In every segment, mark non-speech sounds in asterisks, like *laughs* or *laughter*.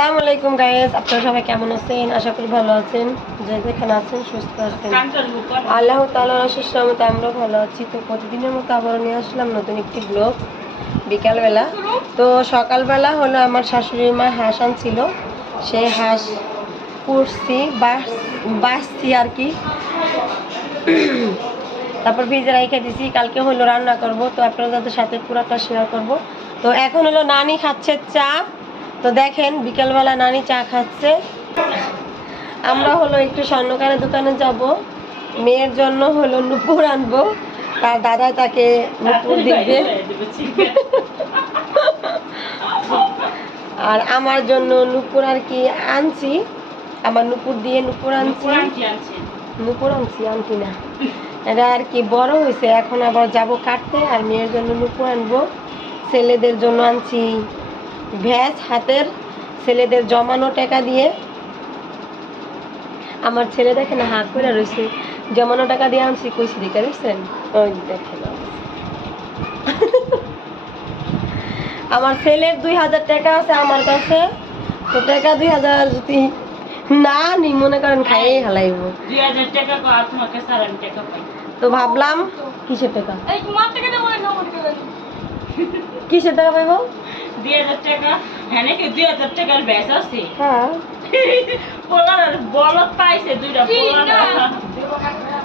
আসসালামু আলাইকুম গাইস আপনারা সবাই কেমন আছেন? আশা করি ভালো আছেন। যে যেখানে আছেন, সুস্থ আছেন। আল্লাহ তাআলার অশেষ রহমতে আমরা ভালো আছি। তো প্রতিদিনের মতো আবার নিয়ে আসলাম নতুন একটি ব্লগ বিকালবেলা। তো সকালবেলা হলো আমার শাশুড়ি মা হাঁস আনছিল। সেই হাঁস পুষছি বাস, বাসছি আর কি। তারপর ভিজে রাইখে দিছি। কালকে হলো রান্না করব। তো আপনাদের সাথে পুরাটা শেয়ার করব। তো এখন হলো নানি খাচ্ছে চা। তো দেখেন বিকেলবেলা নানি চা খাচ্ছে। আমরা হলো একটু স্বর্ণকারের দোকানে যাব। মেয়ের জন্য হলো নুপুর আনব। তার দাদা তাকে নুপুর দিবে। আর আমার জন্য নুপুর আর কি আনছি। আমার নুপুর দিয়ে নুপুর আনছি। নুপুর আনছি আনছি না। এটা আর কি বড় হয়েছে। এখন আবার যাব কাটতে। আর মেয়ের জন্য নুপুর আনব। ছেলেদের জন্য আনছি ভ্যাস হাতের ছেলেদের জমানো টাকা দিয়ে আমার ছেলে দেখে না হাত করে রয়েছে জমানো টাকা দিয়ে আনছি কইছি দিকে দেখছেন? ওই দেখে না। *laughs* আমার ছেলের দুই হাজার টাকা আছে আমার কাছে। তো টাকা দুই হাজার যদি না নি মনে করেন খাইয়ে হালাইব। তো ভাবলাম কিসের টাকা? কিসের টাকা পাইব? হ্যাঁ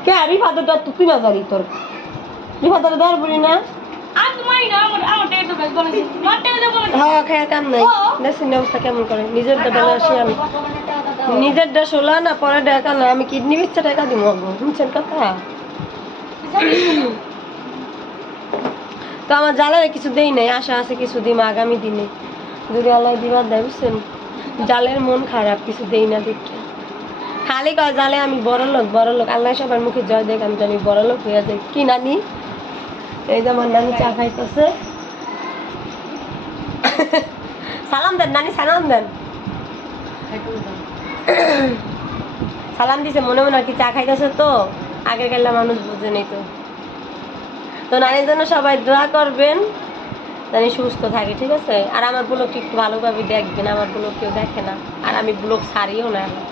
কে রিফাতে তো তুই না। বলি না হ্যাঁ খায় কাম নাই। দেখছেন অবস্থা কেমন করে? নিজের দাদা আসি আমি। নিজের ডা ষোলো না পরে টাকা না আমি কিডনি বেচতে টাকা দিব শুনছেন কথা? তো আমার জালের কিছু দেই নাই, আশা আছে কিছু দিম আগামী দিনে। যদি আল্লাহ দিবার দেয়, বুঝছেন? জালের মন খারাপ, কিছু দেই না দেখে। খালি কয় জালে আমি বড় লোক বড় লোক। আল্লাহ সবার মুখে জয় দেখ, আমি জানি বড় লোক হয়ে যাই। কি নানি? এই যে আমার নানি চা খাইতেছে। সালাম দেন, নানি, সালাম দেন। সালাম দিছে, মনে মনে আর কি চা খাইতেছে তো? আগের কালে মানুষ বুঝে নেই তো। তো নানির জন্য সবাই দোয়া করবেন জানি সুস্থ থাকে, ঠিক আছে? আর আমার ব্লগটি একটু ভালোভাবে দেখবেন, আমার ব্লগ কেউ দেখে না, আর আমি ব্লগ ছাড়িও না। এখন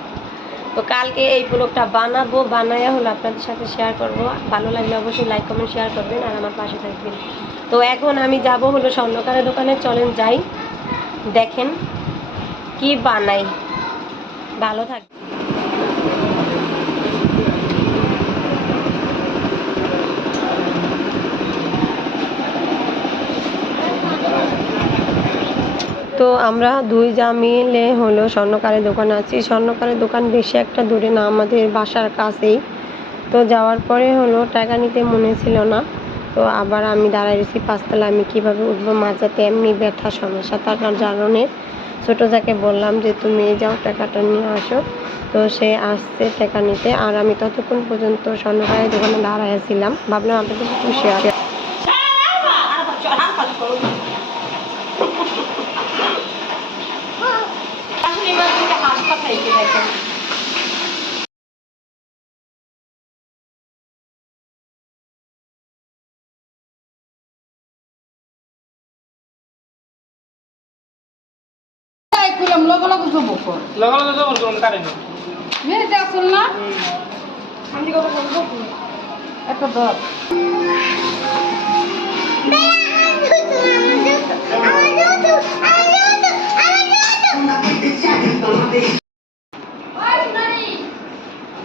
তো কালকে এই ব্লগটা বানাবো, বানাইয়া হলো আপনাদের সাথে শেয়ার করব। ভালো লাগলে অবশ্যই লাইক কমেন্ট শেয়ার করবেন, আর আমার পাশে থাকবেন। তো এখন আমি যাব হলো স্বর্ণকারের দোকানে, চলেন যাই, দেখেন কি বানাই। ভালো থাক আমরা দুই যা মিলে হলো স্বর্ণকারের দোকান আছি। স্বর্ণকারের দোকান বেশি একটা দূরে না, আমাদের বাসার কাছেই। তো যাওয়ার পরে হলো টাকা নিতে মনে ছিল না। তো আবার আমি দাঁড়াই রয়েছি পাঁচতলা আমি কীভাবে উঠবো মাঝাতে এমনি ব্যথা সমস্যা। তার কারণে ছোটো যাকে বললাম যে, তুমি যাও, টাকাটা নিয়ে আসো। তো সে আসছে টাকা নিতে। আর আমি ততক্ষণ পর্যন্ত স্বর্ণকারের দোকানে দাঁড়াইছিলাম ভাবলাম আপনাদের সাথে শেয়ার করলাম লগো লগো জব কর। লগা লগা জবর করুন কারেন্ট মেরে আসল না? একটা ধর। চালু করা এই যে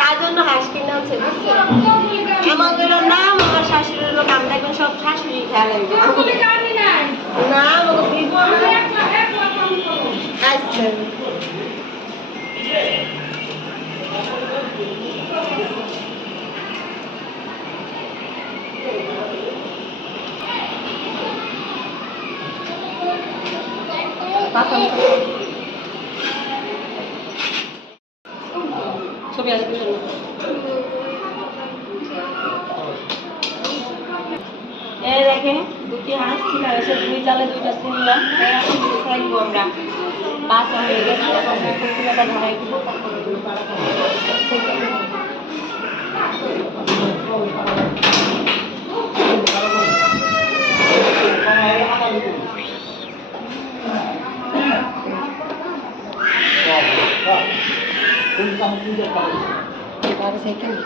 তার- জন্য হাঁস কিনে আছে বুঝছ আমাদের নাম আমার শাশুড়ির লোক আমরা এখন সব শাশুড়ি খেলেন না। আচ্ছা। কাঁচা হাঁস ছিল এসে দুই চালে দুইটা এখন দেখব আমরা। পাঁচটা হয়ে গেছে এখন কুকুরটা ধরাই দিব বারো সেকেন্ড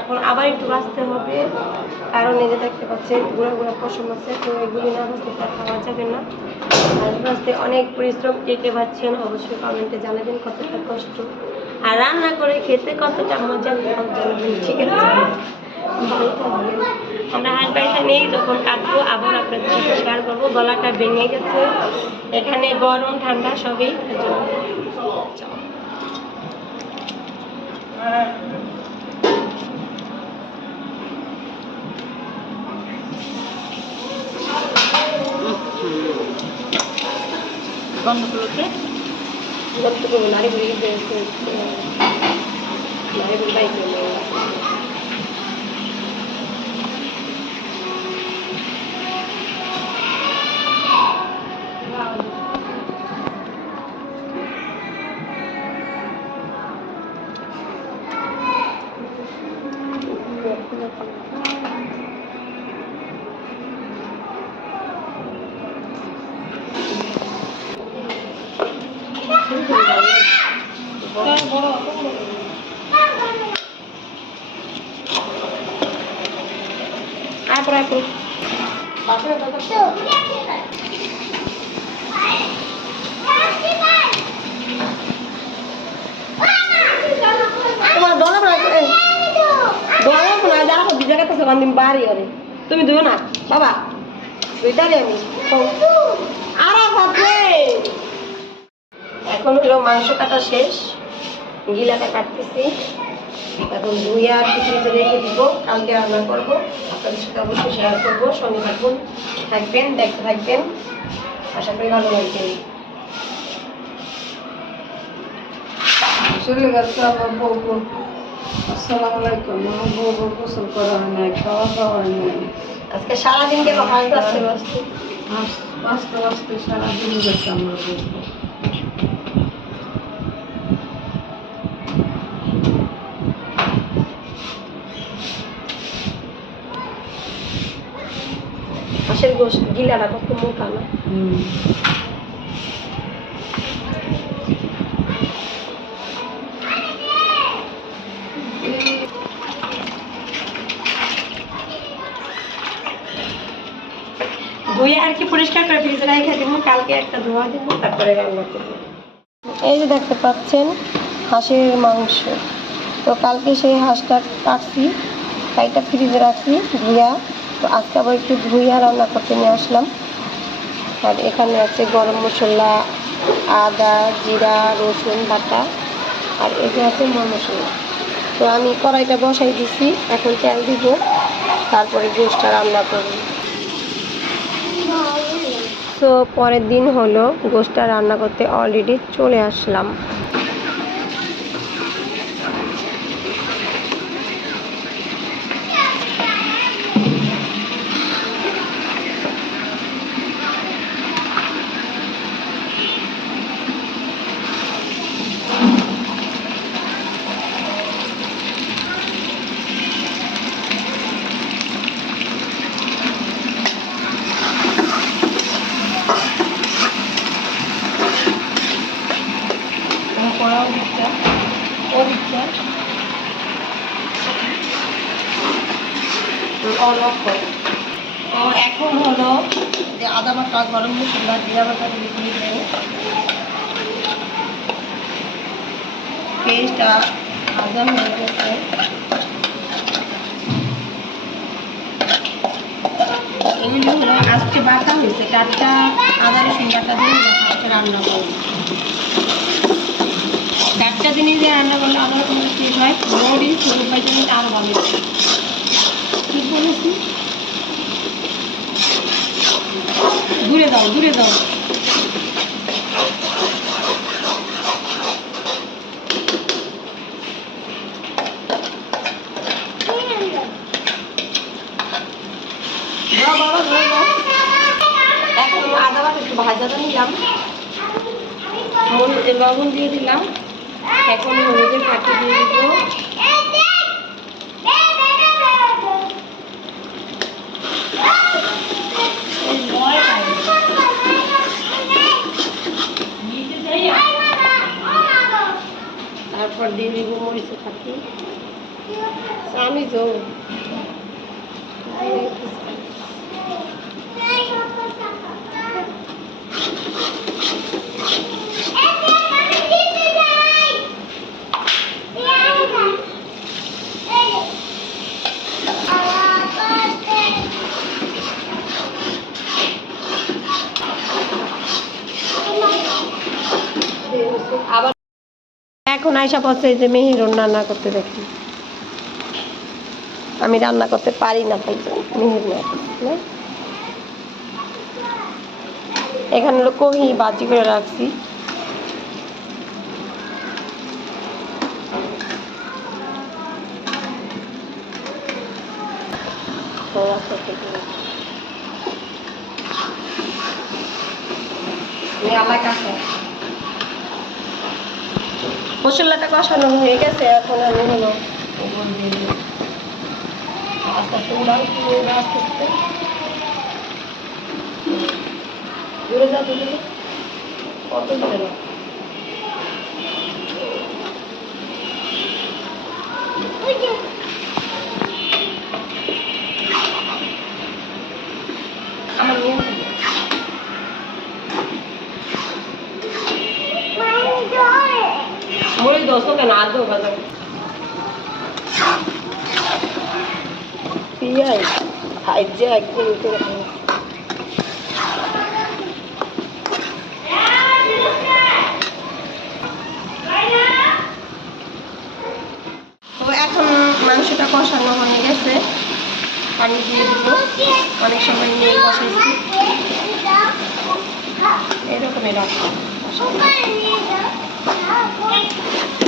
এখন আবার একটু বাঁচতে হবে কারণ এই যে পাচ্ছেন গুঁড়া গুঁড়া পশম আছে, তো এগুলি না বাঁচতে তা খাওয়া যাবে না। আর বাঁচতে অনেক পরিশ্রম কে কে পাচ্ছেন অবশ্যই কমেন্টে জানাবেন কতটা কষ্ট। আর রান্না করে খেতে কতটা মজা জানাবেন, ঠিক আছে? ভালো থাকবেন। আমরা হাঁস নেই, যখন কাটবো আবার আপনাদের সাথে শেয়ার করব। গলাটা ভেঙে গেছে। এখানে গরম, ঠান্ডা সবই। চলো। গন্ধগুলোতে গত করব নারী বুড়ি এখন তোমার না যারা সব তো তুমি দিও না, বাবা দুইটারে আমি। আরা ভাবলে এখন হলো মাংস কাটা শেষ, গিলাটা কাটতেছি। এখন দুই আর ফ্রিজে রেখে দিব। কালকে রান্না করব। আপনাদের সাথে অবশ্যই শেয়ার করব। সঙ্গে থাকুন থাকবেন দেখতে থাকবেন। আশা করি ভালো লাগবে। চলে গেছে আমার বউ বউ। আসসালামু আলাইকুম। আমার বউ বউ গোসল করা হয় নাই খাওয়া দাওয়া হয় নাই। আজকে সারাদিন কেন হাসতে আস বাঁচতে বাঁচতে সারাদিন গেছে আমার বউ। মোটা না ধুয়ে আর কি পরিষ্কার করে ফ্রিজে রেখে দিব কালকে একটা ধোয়া দিব তারপরে রান্না করব। এই যে দেখতে পাচ্ছেন হাঁসের মাংস। তো কালকে সেই হাঁসটা কাটছি কাইটা ফ্রিজে রাখছি ধুইয়া তো আজকে আবার একটু ধুইয়া রান্না করতে নিয়ে আসলাম। আর এখানে আছে গরম মশলা, আদা, জিরা, রসুন, বাটা, আর এখানে আছে মর মশলা। তো আমি কড়াইটা বসাই দিছি, এখন তেল দিব, তারপরে গোষ্ঠটা রান্না করব। তো পরের দিন হলো গোষ্ঠটা রান্না করতে অলরেডি চলে আসলাম। অফ তো এখন হলো যে আদা বাটা গরম মশলা জিরা বাটা দিয়ে দিয়ে পেস্টটা ভাজা হয়ে গেছে। এগুলো হলো আজকে বাটা হয়েছে। চারটা আদা রসুন বাটা দিয়ে আজকে রান্না করব। একটা জিনিস দিয়ে রান্না করলে কোনো শেষ হয়? বড়ি ছোটো ভাই জন্য আরও ভালো। বলেছি। দূরে দাও দূরে দাও একটু ভাজাটা নিলাম। লবণ দিয়ে দিলাম। এখন হলুদের পাটি দিয়ে দিব। তারপর দিয়ে দিব মরিচের পাটি আমি তো আবার এখন আয়সা পড়ছে যে মেহেরুন রান্না করতে দেখি। আমি রান্না করতে পারি না তাই মেহের না এখানে হলো কহি বাজি করে রাখছি। আচ্ছা, আচ্ছা, ঠিক আছে। আমি আমার কাছে মশলাটা কষানো হয়ে গেছে, এখন আমি হলো। আস্তে আস্তে উড়াও আস্তে আস্তে দূরে যাও কত দিলে যাও দোষো কেন আর দো বাজার পিয়াই খাই যে একদিন করে তো এখন মাংসটা কষানো হয়ে গেছে। পানি দিয়ে দিব। অনেক সময় নিয়ে কষাইছি এরকম এরকম কাছেন কাছেন কাছেন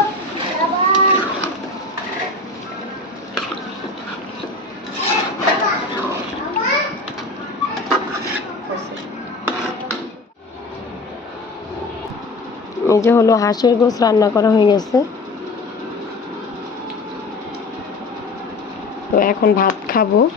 এই যে হলো হাঁসের গোস রান্না করা হয়ে গেছে। তো এখন ভাত খাব।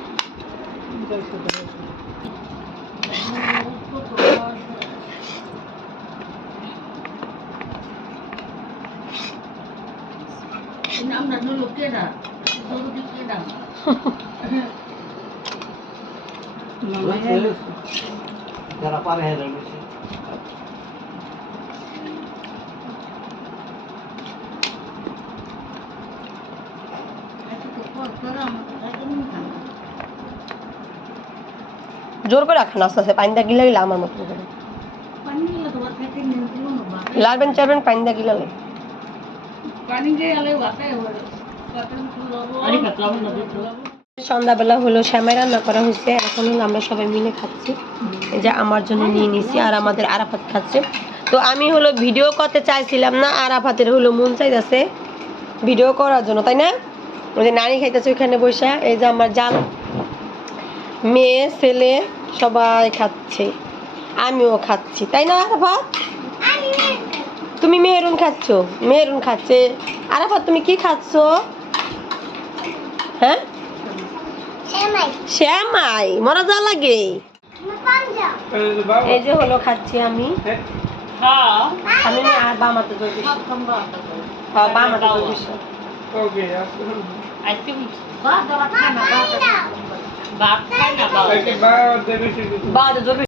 *laughs* যারা পারে হেরে গেছে জোর করে রাখেন আস্তে আস্তে, পানিটা গিলা গিলা আমার মতো করে চারবেন পানিটা গিলা লাগে সন্ধ্যাবেলা হলো, শ্যামাই রান্না করা হয়েছে, এখন আমরা সবাই মিলে খাচ্ছি। যে আমার জন্য নিয়ে নিছি, আর আমাদের আরাফাত খাচ্ছে। তো আমি হলো ভিডিও করতে চাইছিলাম না, আরাফাতের হলো মন চাইতেছে ভিডিও করার জন্য, তাই না? ওই যে নানি খাইতেছে ওইখানে বসে এই যে আমার জাল মেয়ে ছেলে সবাই খাচ্ছে আমিও খাচ্ছি তাই না আরাফাত? তুমি মেহরুন খাচ্ছ মেহরুন খাচ্ছে আরাফাত তুমি কি খাচ্ছ? হ্যাঁ? শ্যামাই। মরা যা লাগে। এই যে হলো খাচ্ছি আমি। আমি না আর বামাতে দিছি হ্যাঁ বামাতে জোর দিছি ওকে বাদ জোর